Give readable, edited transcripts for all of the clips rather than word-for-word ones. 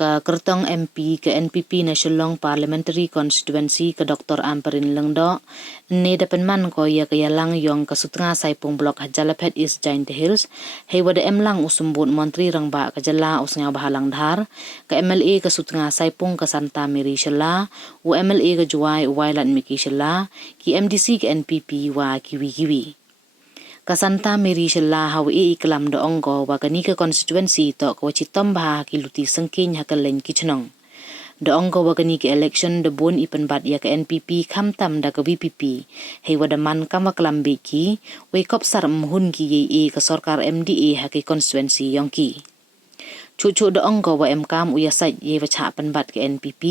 ka kertong MP ke NPP National Parliamentary Constituency ke Dr. Amperin Lengdo ne dapen man ko ya ke yalang yong ke sutengah saipung blok Hajalapet East Giant Hills hei wada emlang usumbut menteri rangba ke jala usnya bahalang dhar ke MLA ke sutengah saipung ke Santa Mary Shela u MLA ke Juai Wailat Miki Shela ki MDC ke NPP wa kiwi ka Santa Mary Shela hawi iklam do onggo wa kani ke constituency to ko chitom bah ki luti sengkin ha kalen kichnong do onggo wa kani ke election de bun ipen bat ya ke NPP khamtam da ke VPP hei wada man kam wa klambi ki we kop sar mhun ki ye ke sarkar MDA ha ke constituency yong ki cucu do onggo wa MKam uya sai ye wa cha pen bat ke NPP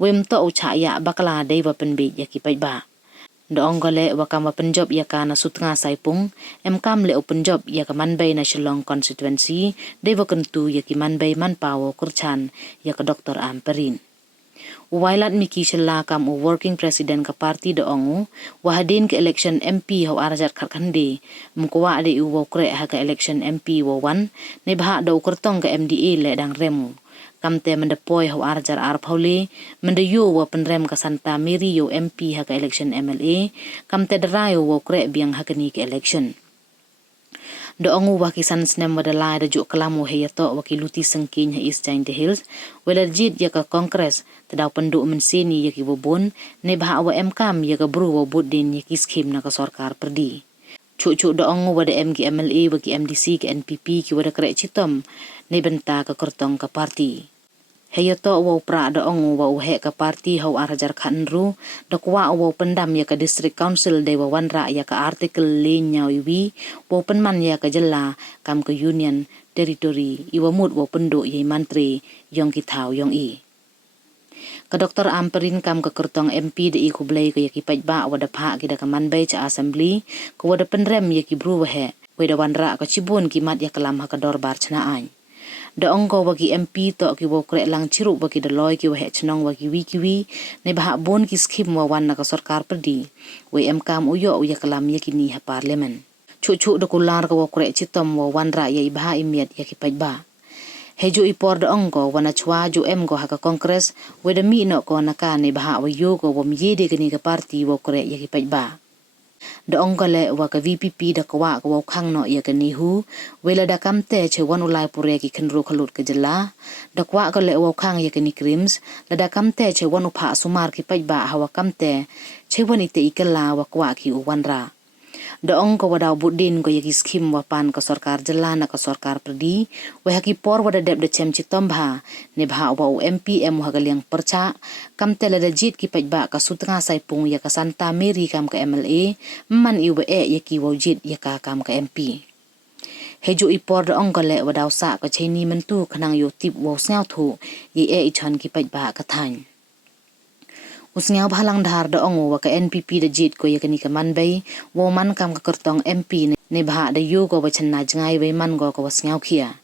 wem to u cha ya bakla dei wa pen be ya ki pai ba do onggole wa kama penjob ya kana sutengah saipung MKam le penjob ya ka manbay na Shillong constituency de wa kentu ya ki manbay manpawo kurchan ya ka Dr. Amperin Wailat Miki Shela kam u working president ka parti do ongu wa hadin ke election MP ho arjat kharkhande mukwa ade u wo kre ha ka election MP wo wan ne bha do kurtong ka MDA le dang remu kamte mendepoi ho arjar arpaule mendeyo wa penrem ka Santa Mary yo MP ha ka election MLA kamte derayo wo kre biang ha kani ke election do ongu wa kisan snem wadala da juk kalamu heyato wa kiluti sengkin ha East Giant Hills wala jit ya ka kongres tadaw pendu menseni ya ki bobon ne bah wa MKam ya ka bru wa budin ya ki skim na ka sarkar perdi cucu do ongu wada MG MLA wa ki MDC ki NPP ki wada kre chitom ne benta ka kertong ka parti heyato wa pra do ongu wa uhe ka parti hau arajar khanru do kwa wa pendam ya ka district council de wa wanra ya ka article le nyawi wa penman ya ka jela kam ke union territory iwa mut wa pendo ye mantri yong ki thau yong i ka Dr. Amperin kam ke kertong MP de i kublai ka ya ki pajba wa da pha ki da ka manbay cha assembly ko wa da penrem ya ki bru wa he wa da wanra ka chibun ki mat ya kalam ha ka dorbar chnaai da onggo bagi MP to ki wo kre lang chiru bagi da loy ki wahe chnong bagi wikiwi ne bah bon ki skim wa wan na ka sarkar perdi we MKam uyo uya kalam ya kini ha parliament cucu da kular ka wo kre chitom wa wan ra ya ibha imiat ya ki pajba heju ipor da onggo wana chwa ju go ha ka kongres we da mi no ko na ka ne bah wa yo ko wo mi de kini ka parti wo kre ya ki pajba da onggole wa ka VPP da kwa ka wa khang no ya ka ni hu wela da kamte che wan ulai pure ki khenru khalut ka jela da kwa ka le wa khang ya ka ni crims la da kamte che wan upha sumar ki pajba hawa kamte che wan ite ikala wa kwa ki u wanra da onggo wa da budin ko ya ki skim wa pan ka sarkar jela na ka sarkar perdi wa ha ki por wa da deb da chem chitom bha ne bha wa u MPM ha ka liang percha kamte la da jit ki pajba ka sutengah saipung ya ka Santa Mary kam ka MLA man iwe ya ki wa jit ya ka kam ka MP heju ipor da onggole wa da sa ka cheni mentu khanang yo tip wa snyaw thu ye ichan ki pajba ka than usnyaw bhalang dhar da ongu wa ka NPP da jit ko ya kani ka manbay wa man kam ka kertong MP ne bha da yo ko wa channa jangai we man go ko wasnyaw khia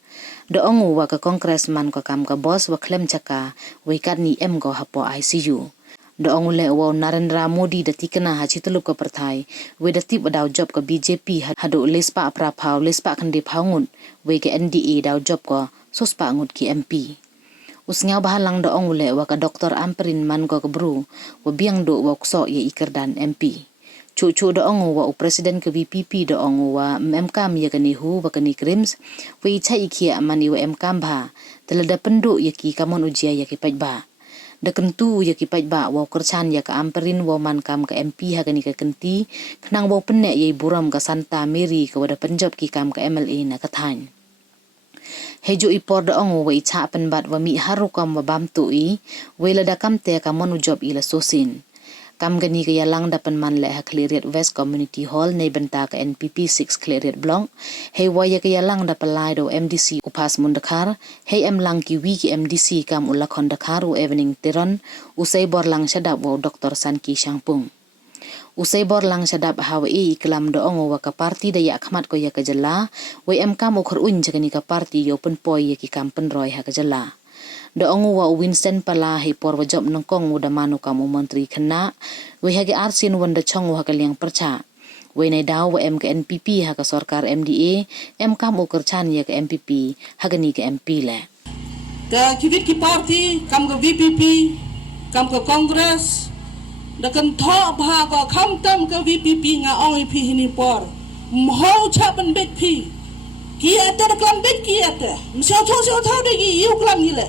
da ongu wa ka congressman ko kam ka boss wa klem chaka we kat ni em go hapo ICU da ongu le wa Narendra Modi da tikana ha chitlup ka perthai we da tip daw job ka BJP hado lespa pra phau lespa khande phaungun we ka NDA daw job ko sospa ngut ki MP usnyaw bahalang da ongu le wa ka Dr. Amperin man ko ka bru wa biang do wa kso ye ikerdan MP cucu da ongu wa u presiden ke VPP da ongu wa MKam ya kani hu wa kani crims we chai ki amani wa MKam bha telada pendu ya ki kamon ujia ya ki pajba da kentu ya ki pajba wa kerchan ya ka Amperin wa man kam ka MP ha kani ka kenti khnang wa penne ye buram ka Santa Mary ka wa da penjob ki kam ka MLA na ka than heju ipor da ongu wa icha penbat wa mi harukam wa bamtu i wela da kamte ka monu job ila sosin kam gani ka yalang da penman le ha Cleariat West Community Hall nei benta ka NPP 6 Cleariat Block hei wa ya ka yalang da pelai do MDC upas mundakar hei lang ki wi ki MDC kam ulakon dakar u evening tiron usai bor lang sadap wa Dr. Sanki Shangpung usai bor lang sadap hawa iklam do ongo wa ka parti da ya khmat ko ya ka jela we MKam ukhur un jagani ka parti yo pen poi ya ki kam pen roi ha ka jela do ongo wa Winston pala hi por wa job nongkong da manu kam menteri khna we ha gi arsin wanda chong wa ka liang percha we nei daw wa MK NPP ha ka sarkar MDA MKam ukur chan ya ka MPP ha gani ka MP le Ka kivit ki party kam ka VPP kam ka Congress da kan tho bha ka kham tam ka VPP nga ong phi hini por mho chapan bet phi ki ata da klam bet ki ata mso tho de gi yu klam ni le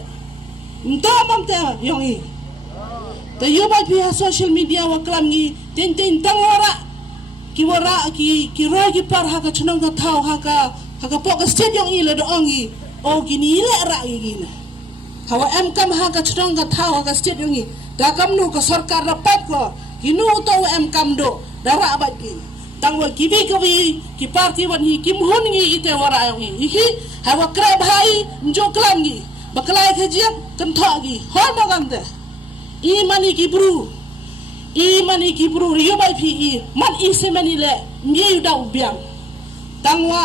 mto mam ta yong i ta yu ba phi social media wa klam ni tin tang ora ki wara ki ro ki par ha ka chunong ka thau ha ka po ka state yong i le do ong i o ki ni le ra gi na hawa em kam ha ka chunong ka thau ha ka state yong i da kam nu ka sarkar rapat ko kinu to em kam do dara ba ki tangwa kibi ki parti wan hi kim hun ngi ite wara yong i hi hawa kra bhai njo klam ngi baklai khajia kan tho gi ho ma gam de i mani ki bru rio bai phi i man i se mani le ngi da ubiang tangwa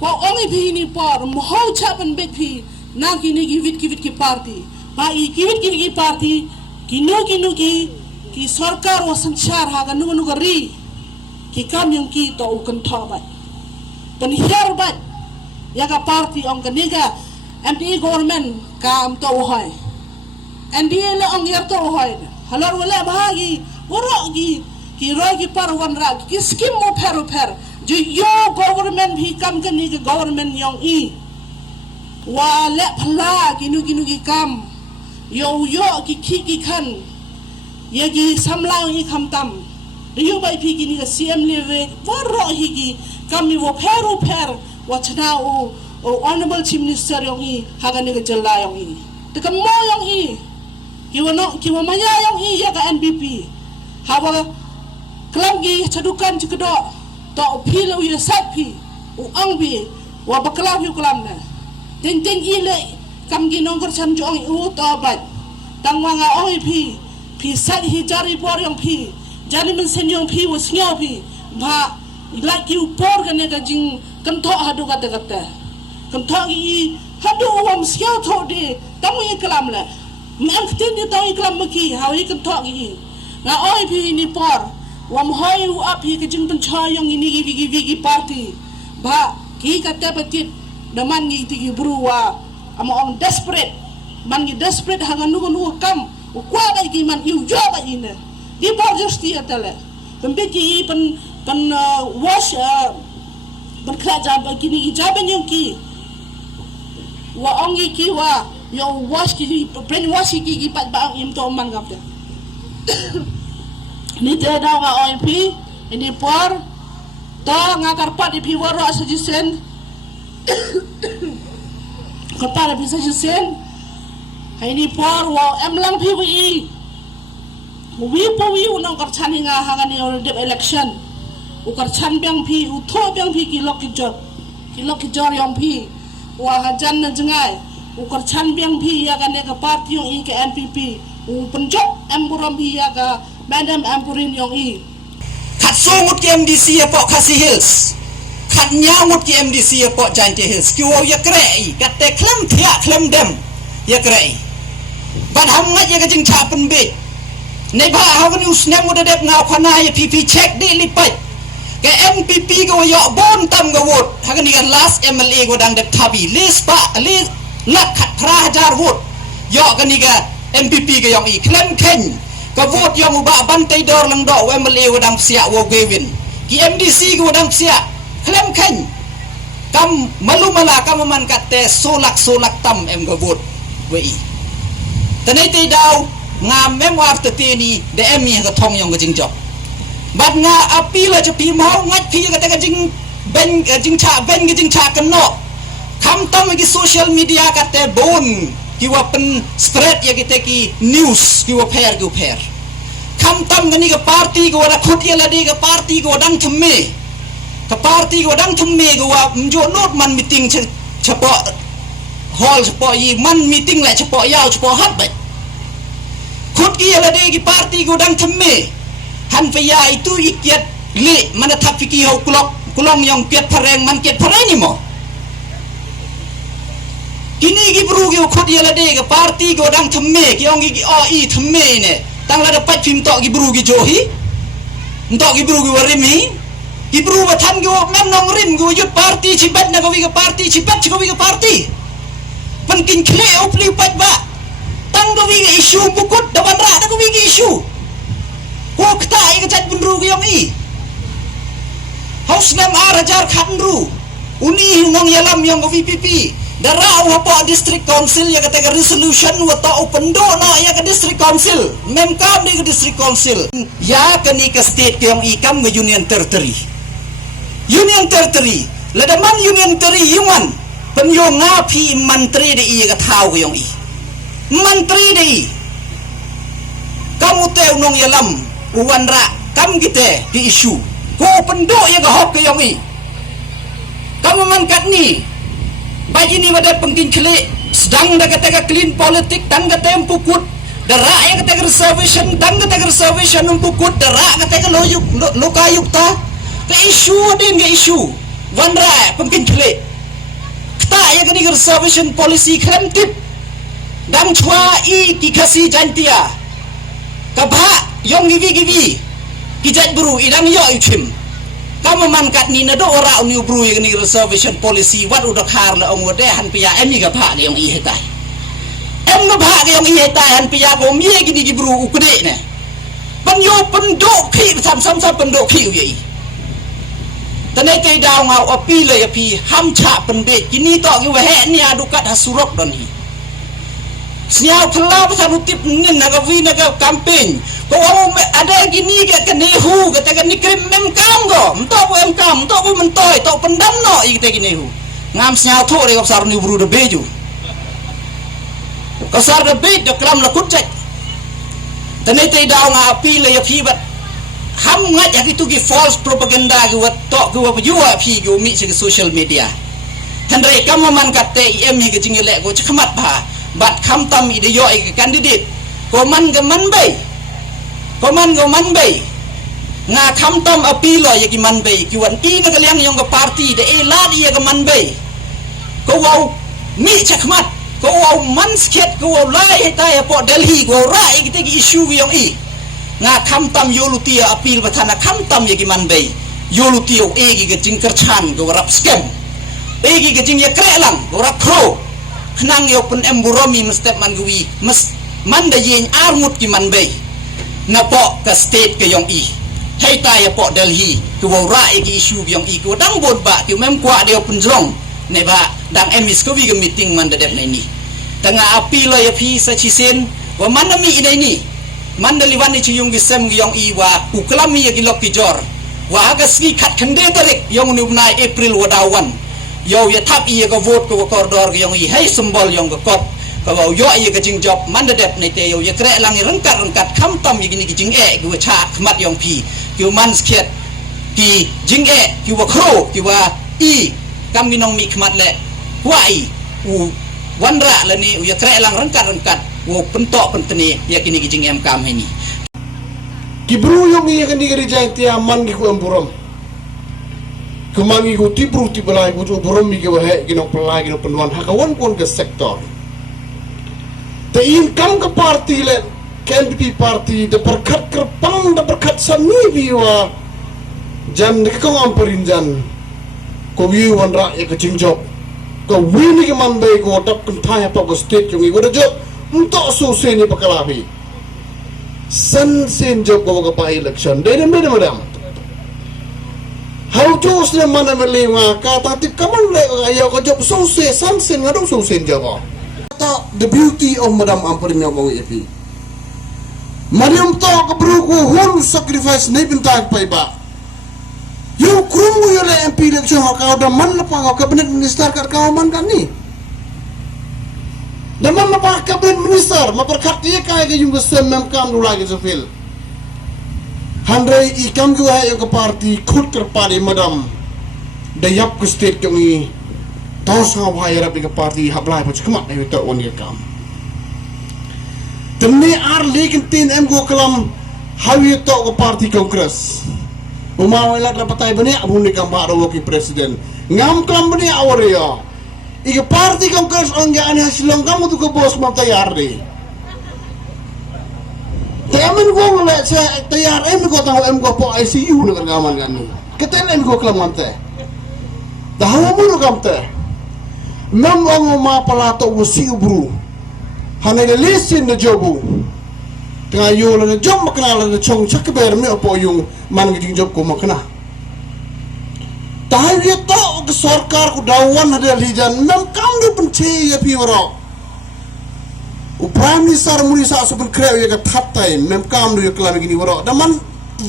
ko ongi phi ni por mo ho chapan bek phi na ki ni kivit ki parti ba i kivit ki parti kinu ki sarkar wa sanchar ha ga nu ri ki kam yung ki to ukan tho ba pan her ba ya ka parti ong kaniga MPE government kam to hoy NDA le ong yer to hoy halar wala bahagi woro ki roi ki par wan ra ki skim mo per jo yo government bhi kam kaniga government yong i wa le phla kinu ki kam yo ki khan ye ki samla i kham tam yu bai phi ki ni ka CM leve woro hi ki kam mi wo per wa chana o honorable chief minister yong i ha ga ni ka jalla yong i te kam mo yong i ki wa maya yong i ya ka NPP ha wa klam gi chadukan chikdo to phi lo ye sat phi u ang bi wa bakla phi klam na ten i le kam gi nong kar chan jong u to ba tang wa nga oi phi sat hi jari por yong phi jani men sen yong phi wo snyo phi ba like you por ga ne ga jing kam tho hadu ka ta kam tho gi hadu wam snyo tho de tang wi klam la man ktin ni tang klam ma ki ha wi kam tho gi nga oi phi ni por wam hoi u ap hi ga jing pan cha yong ni gi party ba ki ka ta patit da man gi ti gi bruwa ama on desperate man gi desperate ha ga nu kam kwa ba gi man yu jo ba ina di por justi atale pembe ki pan wash ban kla jab ki ni jaban yung ki wa ongi ki wa yo wash ki brain wash ki pat ba im to mangap de ni te da wa OMP ini por to ngakar pat di waro suggestion kepala bisa suggestion ini por wa em lang PWE wi unang karchan hinga hangani dep election ukarchan biang phi utho biang phi ki jor yong phi wa hajan na jengai ukarchan biang phi ya kan ka party yong i ke NPP u penjok emburam phi ya ka madam empurin yong i khat songut ki MDC ya po Khasi Hills khat nyamut ki MDC ya po Jaintia Hills ki wo ya krei katte klam thia klam dem ya krei bad ham ngat ya ka jing cha pen be nei ba ha kan usnem mo dep ngau khana ya PP check di lipat ke NPP go yo bon tam go vote ha kan kan last MLA go dang dep thabi list pa list lak khat pra hajar vote yo kan ga NPP go yong i klem ken ka vote yo ba ban tai dor lang do MLA go dang sia wo gewin ki MDC go dang sia klem ken kam malumala kam man katte solak tam em go vote we tanai tai daw nga memoir tetini de emi ka thong yong ka jingjo bat nga apila cha pi mau ngat phi ka ta jing ben jing cha kan no kham tam ki social media ka te bon ki wa pen spread ya ki news ki wa phair kham tam ngani ka party go la khut ya la de ka party go dang thme go wa mjo not man meeting cha po hall cha po yi man meeting la cha po yaw cha po hat ba khut ki ala de ki party go dang thme han fa ya itu ikiat le mana thapiki ho kulong yang kiat pareng man kiat pareng ni mo kini ki bru ki khut ala de ki party go dang thme ki ong ki o i thme ne tang la da pat phim to ki bru ki johi ndo ki bru ki warimi ki bru ba than go mem nong rim go yut party chi bet na go wi ka party chi bet chi go wi ka party penting kle opli pat ba tang do wi isu bukut daban ra ta ko wi isu ko kta I kat bunru ko yong I haus nam arajar khanru uni ngong yalam yong VPP darau hapo district council ya kata resolution wata open do na ya ke district council memkam di ke district council ya kani ke state ke yong ikam ke union territory ladaman union territory yuman penyong ngapi menteri de iya ke tahu ke yong I menteri de I kamu teu nong yalam uwan ra kam kita di isu ko pendo ya ke hop ke yong I kamu man kat ni bagi ni pada penting klik sedang dah kata clean politik tang kata yang pukut darak yang kata reservation tang kata reservation yang pukut darak kata lokayuk ta ke isu din ke isu wanra penting klik kita yang kata reservation policy kremtip dang chua I kikasi jantia kabha yong givi kijat buru idang yo ichim kamu mankat ni na do ora uni bru yang ni reservation policy wat udah khar la ong wade han pia em ni ga pha ge ong I hetai em ga pha ge ong I hetai han pia go mi gi ni gi bru ukde ne panyo pendok khi sam pendok khi ye tane te daw ngau api le api ham cha pende kini to gi we ni adukat hasurok don I siau kala pasarutip nin naga vi naga campaign ko ada gini ke kenehu kata kan nikrim memkam go entok bu emkam entok bu mentoy tok pendam no I kata gini hu ngam siau tho re kopsar ni buru de beju kopsar de bej do kram la kutcek tane te daw nga api le ya phi bat ham ngat ya itu ki false propaganda gi wat tok gi wa ju wa phi gi mi se social media tandre kam man kat te em hi ge jingile go chkhmat ba bat kham tam I de yo I candidate ko man ga man bay nga kham tam api lo ya ki man bay ki wan I na kaliang yong ga party de e la dia ga man bay ko wow mi chakmat ko wow man sket ko wow lai ta ya po Delhi ko ra I ki issue yong I nga kham tam yolutia apil bathana kham tam ya ki man bay yolutio e ki ga jingkar chan go rap scam e ki ga jing ya krelang go rap kro khnang yo pun emburomi mestep man gui mes man da yin armut ki man bay na po ka state ke yong I hai ta ya po Delhi ku wo ra ki issue yong I ku dang bod ba ku mem kwa de pun jong ne ba dang emis ko wi ga meeting man da dep nei ni tanga api lo ya phi sa chi sen wa man mi nei ni man da liwan ni chi yung gi sem gi yong I wa ku klami ya gi lok ki jor wa ga ski khat khande tarek yong ni nai April wa dawan yo ya tap I ga vote ko koridor gi yong I hai symbol yong ga kop kalau yo iya gajing job manda dep nei te yo ya kre lang rengkat kham tam yi gini gijing e gu cha khmat yong pi ki man skiet ki jing e ki wa kro ki wa I kam minong mi khmat le wai u wanra le ni ya kre lang rengkat wo pentok pentene ya kini gijing em kam ni ki bru yong I kan digeri jantia man gi ko emburom kemangi ko tibru tibelai ko burom mi ge wa he gino pelai gino penwan hakawan kon ke sektor te income ke parti le KNPP parti de berkat kerpang de berkat sami biwa jan de ko amperin jan ko wi wan ra e ke jingjok ko wi ni ke mambe ko dap kun thai pa ko state yung I ko de job unto so se ni pakalahi san sen job ko pa election de madam how jos le mana melewa kata tip kaman le ayo ko job so se san sen ngadong so sen job the beauty of Madam Amperin yang bang EP. Mariam to kabruku whole sacrifice ni bintang pa iba. Yo krumu yo le MP election kau dah man lepa kau cabinet minister kat kau man kan ni. Dah man lepa cabinet minister, maperkat dia kaya ke yung besem memkam dulu lagi sefil. Handai ikam juga yang ke parti kut kerpadi Madam. Dayap ke state yang ini. Tahu sangat bahaya rapi ke parti hablai pun cekmat ni kita on kam. Temni ar lekin tin em go kelam hawi to ke parti kongres. Umawai lak dapat tay bani abun ni kam baru wakil presiden. Ngam kelam bani awaria. Ike parti kongres on ga ani hasilong kamu tu ke bos mau tayar ni. Tayamin go le tayar em go tahu em go po ICU dengan kaman kan ni. Ketel em go kelam mante. Dah hawa mulu kam teh. Mem ang mapalato usi ubru. Hanay lisin na jobu. Tengah yula na job maknala na chong chakaber me opo yung managing job ko makna. Tayo ito og sarkar ko dawan hadal hijan mem kam ni penci ya piwaro. U prime minister muli sa asupun kreo ya ka thatai mem kam ni klami gini waro. Daman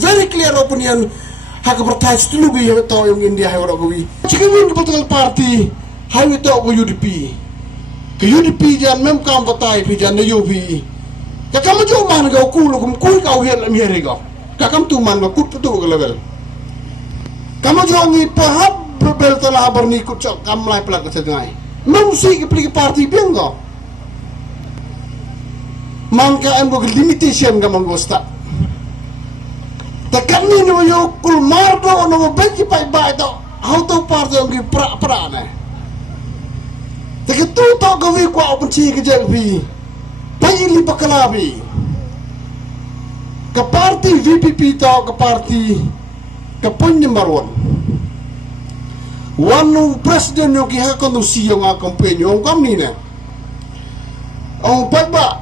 very clear opinion hak bertai stulu bi to yung India hay waro gowi. Chikin political party hay ito ko UDP. Ke UDP jan mem kam batai pi jan na UP. Kakam jo man ga kulo kum kuy ka uhian lam here ga. Kakam tu man ga kut tu ga level. Kamu jo ngi pahab bel tala habar ni kut chok kam lai plak ka ngai. Mem si ke pli party biang ga. Man ka am go limitation ga man go sta. Ta kam ni no yo kul mardo no benji pai bai to. How to party ngi pra ne. Ta ke tu to ga wi kwa open chi ke jel bi. Payili bakalabi ke parti VPP tau ke parti ke penyemaruan wanu presiden yang kiha kondusi yang akampenyo ang kami ne ang pagba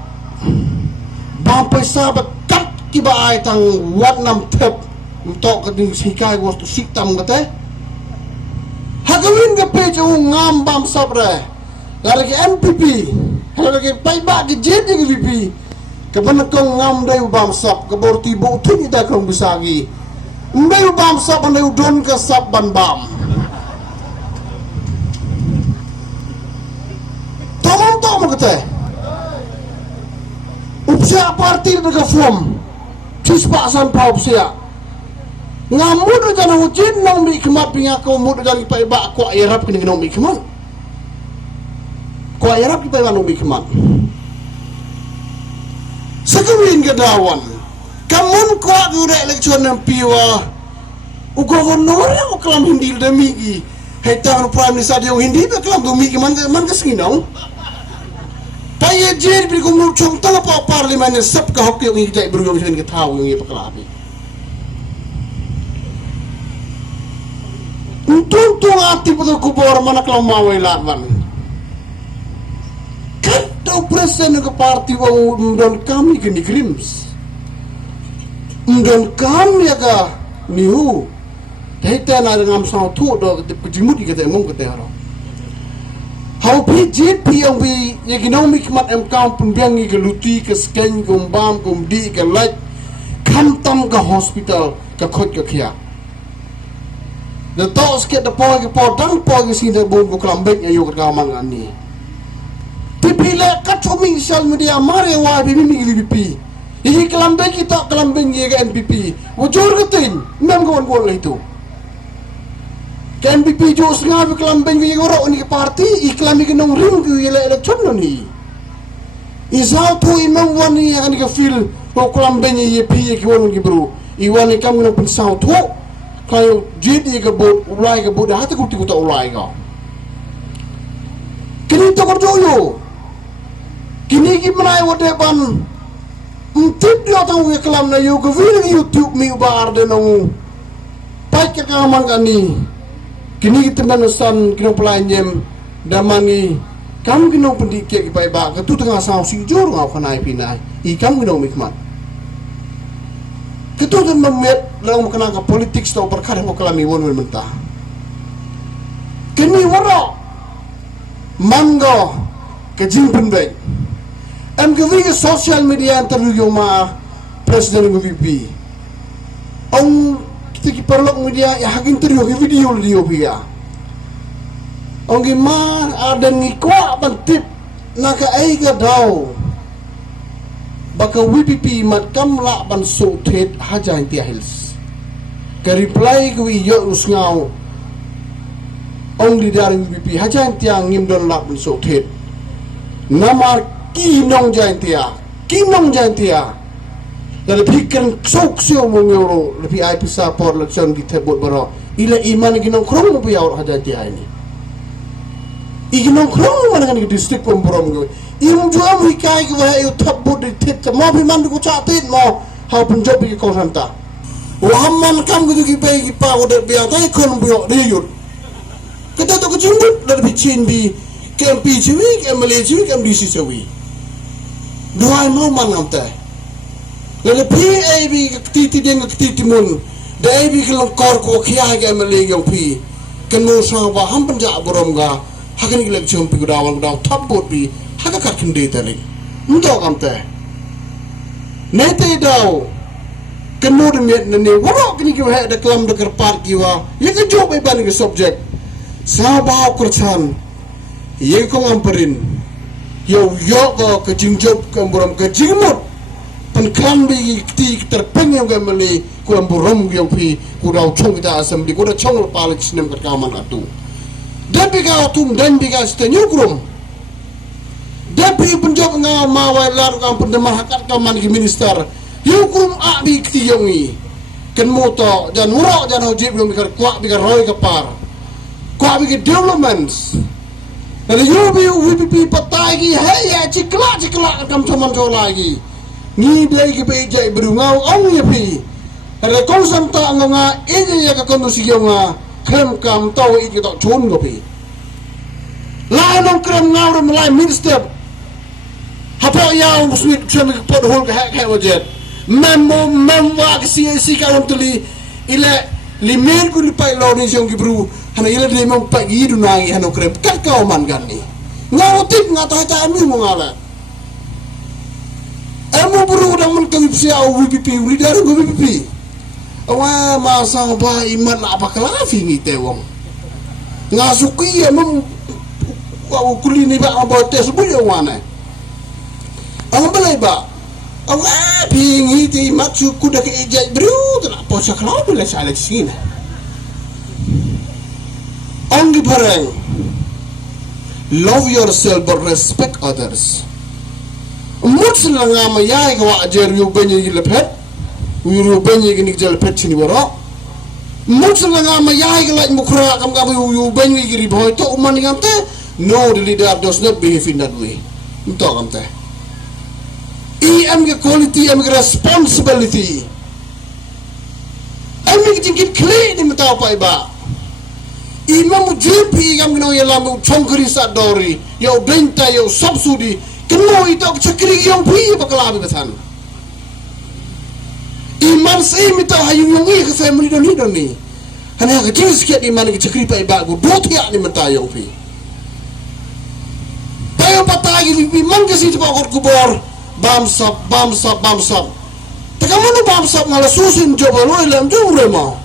bampai sabat kat kiba ay tang wat nam tep untuk kading sikai was tu siktam kate hagawin ke pejo ngam bam sabre lagi MPP lagi paiba ke jadi ke VP kebanakong ngam dai ubam sap ke borti bo tuni da kong bisagi mbay ubam sap andai udon ke sap ban bam tomong kete upsia parti daga form cispa san pa upsia ngamud jana ujin nang mi kemat pingako mud jani paiba ko irap kini nang mi kemat ko irap kita nang mi kemat sekawin kedawan kamun ko gure election ng piwa u governor yang kelam hindi demi hay tang prime minister yung hindi ba kelam dumi man kasinaw paya jer bi ko chong tala pa parliament ni sab ka hokyo ngi jay bru yung ke taw yung ipakalabi untung ati pa ko bor man kelam maway laban Kau presiden ke parti wong don kami ke ni krims. Don kami aga niu. Dahita na ngam sa tu do kejimut kita emong kita haro. Hau PJP yang bi economic mat em kam pun biang ke luti ke scan ke bam ke di ke light kam tam ke hospital ke khot ke khia. The thoughts get the point ke po dan po ke sini bom ke klambek ayo ke kamang ani. Pipila kacumi social media mare wa bibi VPP. Ini kelambe kita kelambe ke NPP. Wujur ketin mem kawan gol itu. Ke NPP jo sengaja kelambe ke orang ni ke parti iklan ke nong ring ke election ni. Isau tu imam wani yang ke feel ko kelambe ye pi ke won ke bro. Iwan ni kam nong pensau tu kayo jadi ke bot ulai ke bot hati ku tak ulai ka. Kini to kerjoyo. Kini gimana wade ban Mtip dia tahu ke kelam na yo ke YouTube mi ubar de nong pai ke kamang kani kini kita nanusan kino pelanyem damangi kam kino pendike ke pai ba ke tu tengah sau si jor ngau kanai pinai I kam kino mikmat ke tu ten memet lang makana ka politik sto perkara ko kelami won mentah kini waro manggo ke jimpen baik em ke vi social media interview ma presiden VP ông kita perlu media ya hak interview ke video dia ông ma ada ni kwa bantip naka aiga daw baka VP mat kam la ban so thet hajan tia hills ke reply ke yo usngau ông di dari VP hajan tia ngim don la ban so thet namar kinong jantia lebih kan sok sio mongero lebih ai pisa por election di tebot baro ila iman ginong krong mo piaw hajantia ini iginong krong man kan district pemborom go im juam hikai go ha yo tabot di tet mo bi man ko chatit mo ha punjob ki ko santa wahamman kam go gi pe gi pa wo de biya tai kon bo de yut kita to ko jimbut dari chin bi KMP ciwi, KMLA ciwi, KMDC ciwi. Dua mau manam teh. Lalu PAB ketiti dia ketiti mun. Dah AB kelengkar ko kia KMLA yang pi. Kenu sama hampan jak borom ga. Hakan iklek jumpi gudawal tabut pi. Hakakat kendi tadi. Mudah kam teh. Nete daw. Kenu demiat nene. Warok kini kau ada kelam dekar part kiwa. Ya kejob iban ke subjek. Sabah kercan. Ya kau ngamperin. Yo ko kejingjob kamburam kejingmut. Penklan bagi kti terpenyam kembali kuam buram yang pi kurau chong kita asam di kuda chong lepalik sinem kerkaman atu. Dan bika atum dan bika setanyu kurum. Dan pi penjawab ngawal mawai laru kam pendemah hakat kaman ki minister. Yang kurum abi kti yongi. Ken moto dan murok dan hojib yang bika kuak bika roy kepar. Kuak bika developments. Kalau UBP patai ki hei ciklak kam cuman co lagi. Ni belai ki pejai berungau ong ya pi. Ada konsam tak ngonga ini ya ke kondisi nga krem kam tau iki tak chun go pi. Lai nong krem ngau ram lai minister. Hapo ya musmit chen pot hol ka hek wajet. Mem wa ki si ka on tuli ile limen ku li pai lo ni jong ki bru. Hana ile le mong pagi du nangi hano krem kat kau man gan ni. Ngau tip ngata ta mi mo ngala. Emu buru dang men kami sia UBP leader UBP. Awa masa ba iman apa kelafi ni tewong. Ngasuki emang wa kulini ba aba tes bu yo wana. Ang balai ba. Awa pingi ti matsu kuda ke ejai bru tak apa saklau bila sale sini. Anggi parang. Love yourself but respect others. Mutsin lang nga mayay kawa ajer yu benye gilepet. Yu benye ginik jelepet sini waro. Mutsin lang nga mayay kalait mukra kam kamu yu benye giriboy to uman ngam te. No, the leader does not behave in that way. Ito kam te. Am quality, am responsibility. Am jingkit kli ni mataw pa iba. Imam jupi kam ginaw yalam chongkri sa dori. Yo benta yo subsudi. Keno itu cakri yang pi bakal habis besan. Iman saya minta hayung yang ini saya meni doni. Hanya kecil sikit iman ke cakri pai bagu dua tiak ni minta yang pi. Tayo patah lagi iman ke situ bakal kubur bamsap. Tekamu nu bamsap malah susun coba lo ilam jauh remau.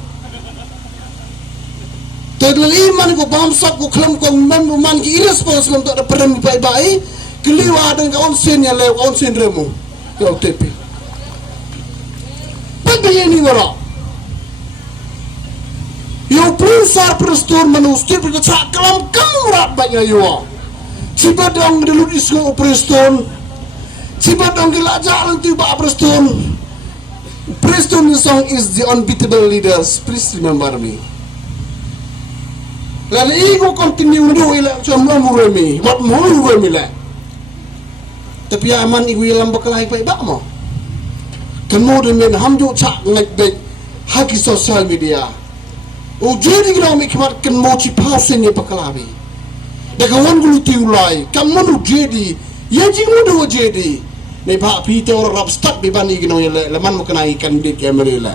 Tadal iman ko bamsap ko kelam ko man ki irresponsible untuk ada perem pai bai. Keliwa dan kawan sen yang lew kawan sen remu kau tepi. Bagaimana ini wala? Yo pusar preston manusia berkecak kelam kamrat banyak yo. Cibat dong dulu disko preston. Cibat dong gelajak tiba preston. Preston song is the unbeatable leaders. Please remember me. Lalu ego continue do ila chom muremi. What more muremi la? Tapi aman ibu yang bakal baik mo. Kemudian hamjo cak naik baik haki sosial media. Jadi kita mikmat ken mochi pausen ya bakal abi. Dakawan gulu tiulai. Kamu nu jadi. Ya jingu do jadi. Nih pak pite orang rap start bibani gino ya leman mukena ikan di kamera la.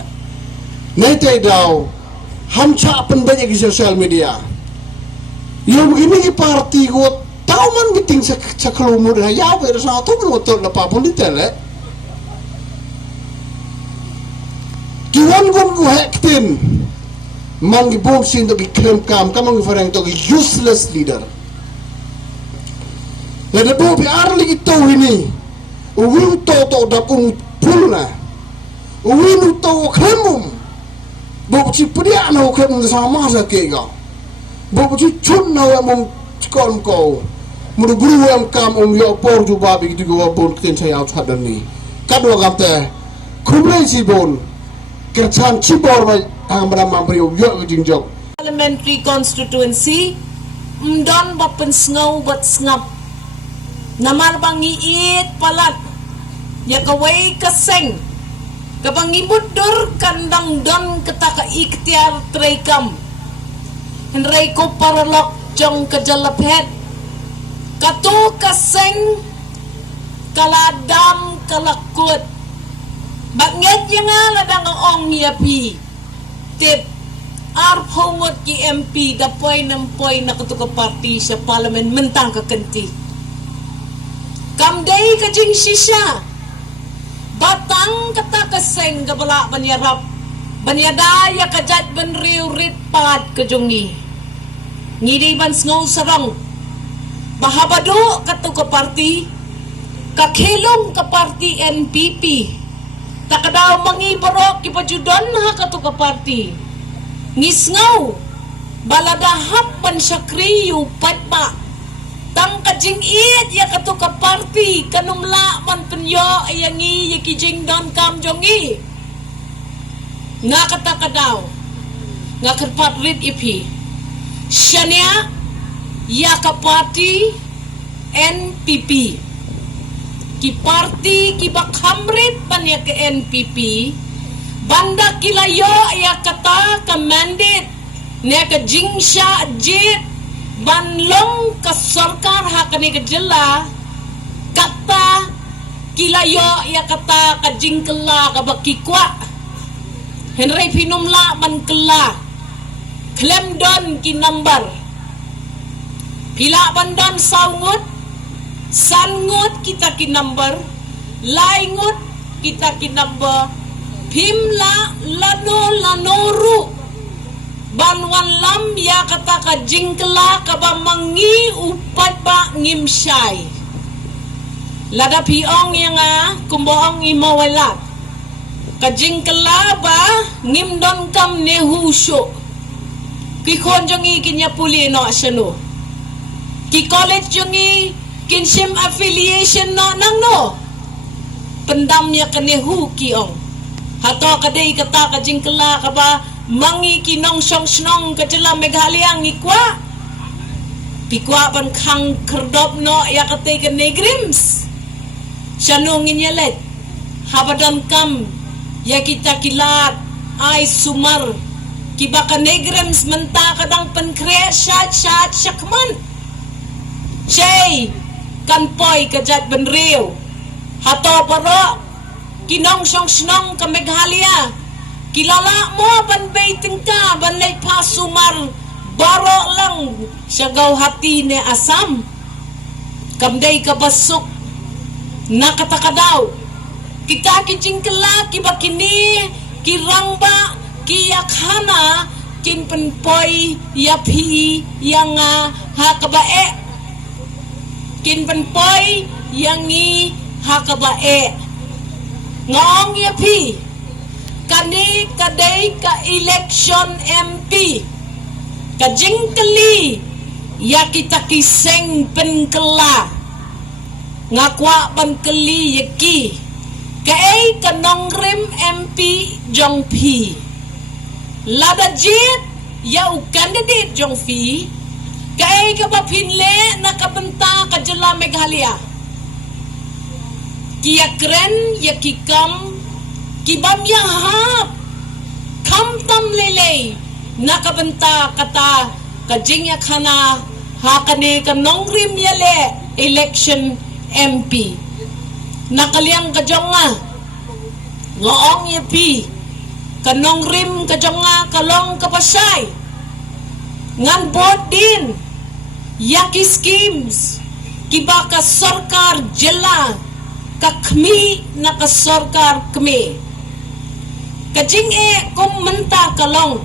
Nih tedau ham cak pen banyak di sosial media. Yang begini ki parti gua. Tahu man giting sa kalumur na yaw pero sa ato mo to na papon di tele. Kiwan gon ko hektin. Man gibong sin to giklem kam kamang gifarang to useless leader. Lada po pi arli ito ini. Uwi to da kung pulna. Uwi to klemum. Bo chi pria na klemum sa masa kega. Bo chi chun na mong kon ko. Mudah guru yang kam yo por ju babi gitu gua bon kten saya out hadan ni. Kadwa gamte kumlei sibon kercan cibor ba ang maramam yo jingjok. Parliamentary constituency mdon bapen sngaw bat snap. Namar bangi it palat. Ya kawai kaseng. Kabangi mudur kandang don ketaka ikhtiar treikam. Henry ko paralok jong kejalapet. Katu kaseng kaladam kalakut. Banget yang ladang ong yapi. Tip arphongot ki MP dapoy nampoy na katu ka parti sa parliament mentang ka kenti. Kamday ka jing sisya. Batang kata kaseng kabala banyarap. Banyadaya kajat banriw rit pad kajongi. Ngidi ban sngaw sarang. Bahabado katu ka parti. Kakilong ka parti NPP. Takadaw mangibarok kipajudon ha katu ka parti. Ngisngaw. Baladahap ban syakriyu patma. Tang kajing iit ya katu ka parti. Kanumla man penyo ayangi yakijing don kam jongi. Nga katakadaw. Nga kerpat rit ipi. Syania ya ka parti NPP. Ki parti ki bakhamrit ban ya ke NPP. Banda kilayo ya kata ka mandate. Ne ka jingsha jit. Banlong ka sarkar ha ka ni ka jela. Kata kilayo ya kata ka jingkela ka bakikwa. Henry pinumla man kela. Klem don ki number. Pila bandan saungut. Sangut kita ki number. Laingut kita ki number. Pimla lano lanoru. Banwan lam ya kata ka jingkela ka ba mangi upat ba ngimsyay. Lada piong yang kumboong imawalat. Kajingkela ba ngimdon kam nehusyo. Kikon jongi kinya puli no asyano. Ki college jongi kinship affiliation no nang no. Pendamnya kanehu kiong. Hato kadai kata kajingkela ka ba mangi kinong syong snong kajela Meghalaya ngikwa. Pikwa ban kang kerdop no ya katay ka negrims. Syano nginyalet. Habadan kam ya kita kilat ay sumar kibaka negrims menta kadang penkre syat syakman. Shay kanpoy kajat benriw. Hato paro kinong syong snong ka Meghalaya. Kilala mo banbay tingka banlay pasumar baro lang syagaw hati ni asam. Kamday kabasok nakatakadaw. Kita kijingkela kibakini kirangba kiyakhana kin penpoy yapi yang hakabae kin penpoy yangi hakabae ngong yapi kani kadai ka election MP kajingkeli ya kita kiseng penkela ngakwa penkeli yaki kay kanongrim MP Jong P. Lada jit yau candidate Jong P. Kay kapapinle nakabenta kajala Meghalaya. Kiyakren yakikam kibam yahap kam tam lele nakabenta kata kajing yakhana hakane kanongrim yale election MP. Nakaliang kajonga ngoong yapi kanong rim kajonga kalong kapasay ngan board din yaki schemes kiba ka sarkar jela kakmi na ka sarkar kmi kajing kum menta kalong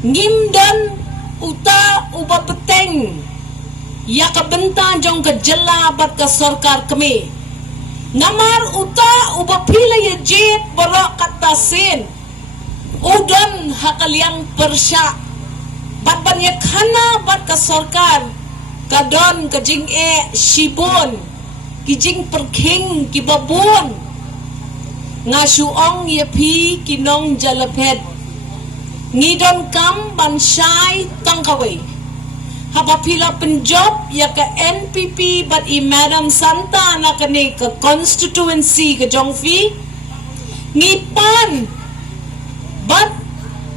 ngimdan uta uba peteng ya ka benta jong ka jela bat ka sarkar kmi namar uta ubapila ya jit barak katasin udan hakaliang persya bat banyak kana bat ka sarkar kadon kajing shibon kijing perking kibabon ngasuong yapi kinong jalapet ngidon kam bansay tangkaway hapapila penjob ya ka NPP bat i Madam Santa na kani ka constituency ka Jongfi ngipan bat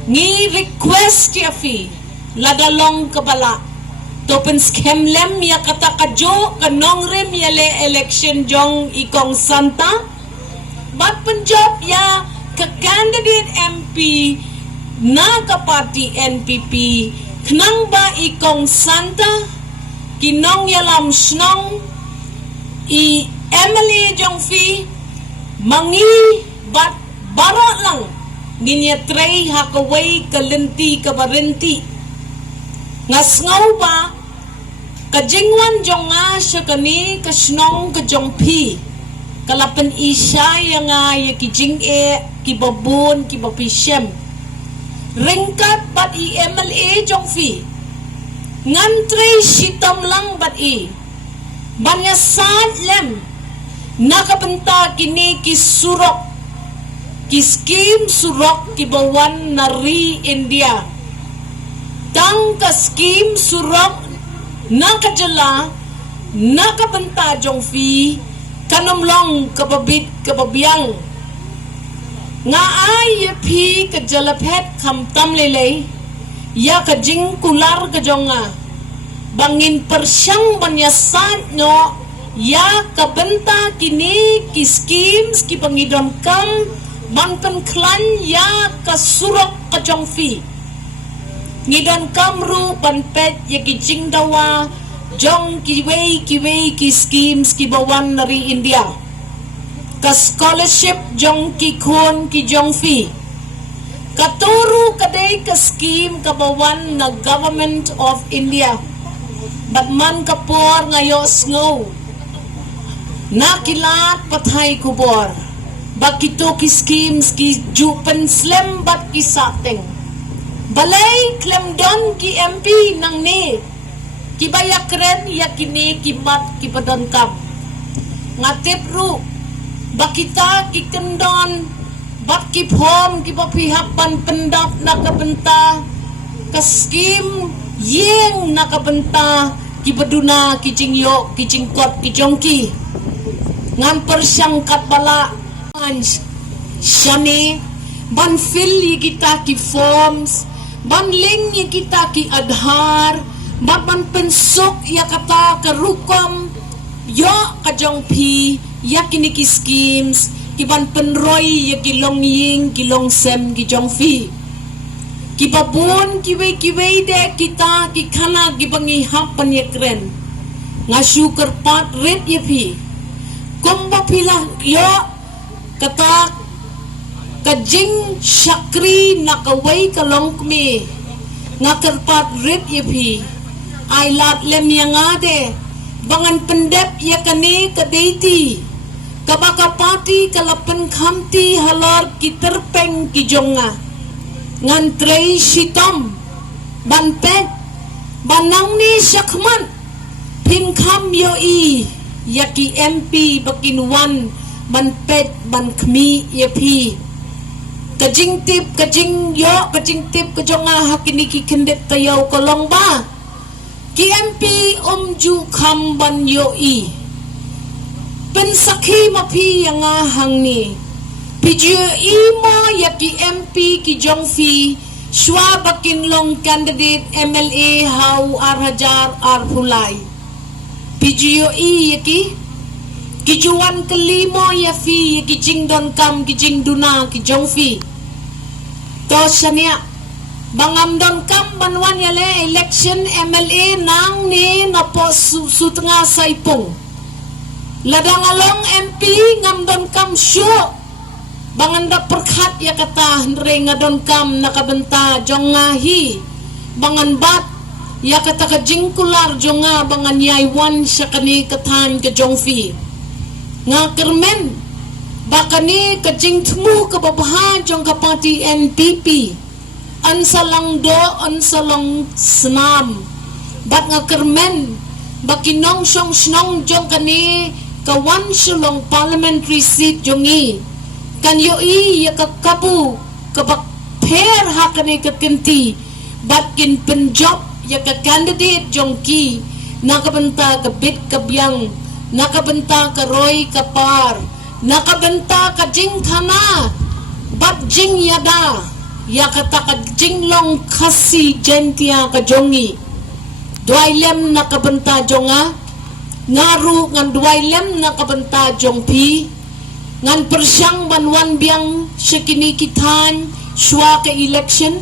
ngi request ya fi ladalong kabala Topen scam lem ya kata kajo kanong rem ya le election jong ikong santa. Bat penjab ya ke candidate MP na ka parti NPP kenang ba ikong santa kinong yalam snong i Emily jong fi mangi bat barot lang ginya tray hakaway kalenti kabarenti ngasngaw ba kajingwan jong nga siya kani kasnong kajong pi kalapan isya yang nga ya kijing kibabun kibapishem ringkat bat i MLA jong fi ngantre sitam lang bat i banya sad lem nakabenta kini kisurok kiskim surok kibawan nari India tang kaskim surok nakajala nakabenta jong fi kanomlong kababit kababiyang nga ay yapi kajalapet kamtam lele ya kajing kular kajonga bangin persyang banyasat no ya kabenta kini kiskim ski pangidon kam bankan klan ya kasurok kajong fi ngidon kamru panpet ya kijing dawa jong kiwei kiskim ski bawan nari India ka scholarship jong kikon ki jong fi katuru kadai ka scheme kabawan na government of India batman kapor ngayo snow nakilat patay kubor bakito ki schemes ki jupen slim bat ki sateng balay klemdon ki MP nang ni kibayakren yakini kimat kipadon kam ngatip ru bakita kikendon bat kiphom kipapihapan pendap nakabenta kaskim yeng nakabenta kibaduna kijingyo kijingkot kijongki ngan persyangkat bala syane ban fill kita ki forms ban link kita ki adhar ban pensok ya kata kerukom yo kajong pi ya kini ki schemes kiban penroy ya kilong ying kilong sem ki jong fi kibabun kiwei de kita ki khana kibangi hapan ya kren ngasu kerpat red ya pi komba pila yo kata kajing syakri nakawai kalong kmi ngakerpat red ya pi ai lat lem yang ade bangan pendep ya kani kadaiti kabaka pati kalapan khamti halar kiterpeng kijonga ngantrei sitam banpet banang ni syakman pinkham yo i yaki MP bakinwan banpet bankmi yapi kajing tip kajing tip kajonga hakini ki kendet tayaw kolong ba ki MP ju kham ban yo i pensakhi mapi yang hang ni piju ima ya ki MP ki jongfi shwa bakin long candidate MLA hau arhajar arhulai piju yo i ya ki kijuan kelima ya fi ya ki jingdon kam ki jingduna ki jongfi to shania bangam don kam banwan yale election MLA nang ni napo sutengah saipung ladang along MP ngam don kam syo banganda perkhat ya kata ndre ngadon kam nakabenta jongahi bangan bat ya kata ka jingkular jonga bangan yaiwan syakani katan ke jongfi nga kermen bakani ka jingtmu ke babaha jong ka parti NPP ansalang do ansalang senam bat nga kermen bakinong syong snong jong kani kawan sulong parliamentary seat jongi kan yoi ya kakabu kabak per hakani kakenti batkin penjob ya ka candidate jongki nakabenta ka bit kabyang nakabenta ka roy kapar nakabenta ka jing thana bat jing yada ya kata ka jinglong khasi jentia ka jongi duay lem na kabenta jonga ngaru ngan duay lem na kabenta jong pi ngan persyang banwan biang sekini kitan shwa ke election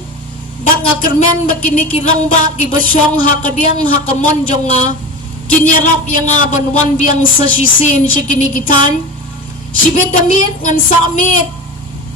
dak nga kermen bakini kirang ba kibasyong hakadiang hakamon jonga kinyarap yang nga banwan biang sa sisin sekini kitan sibet damit ngan samit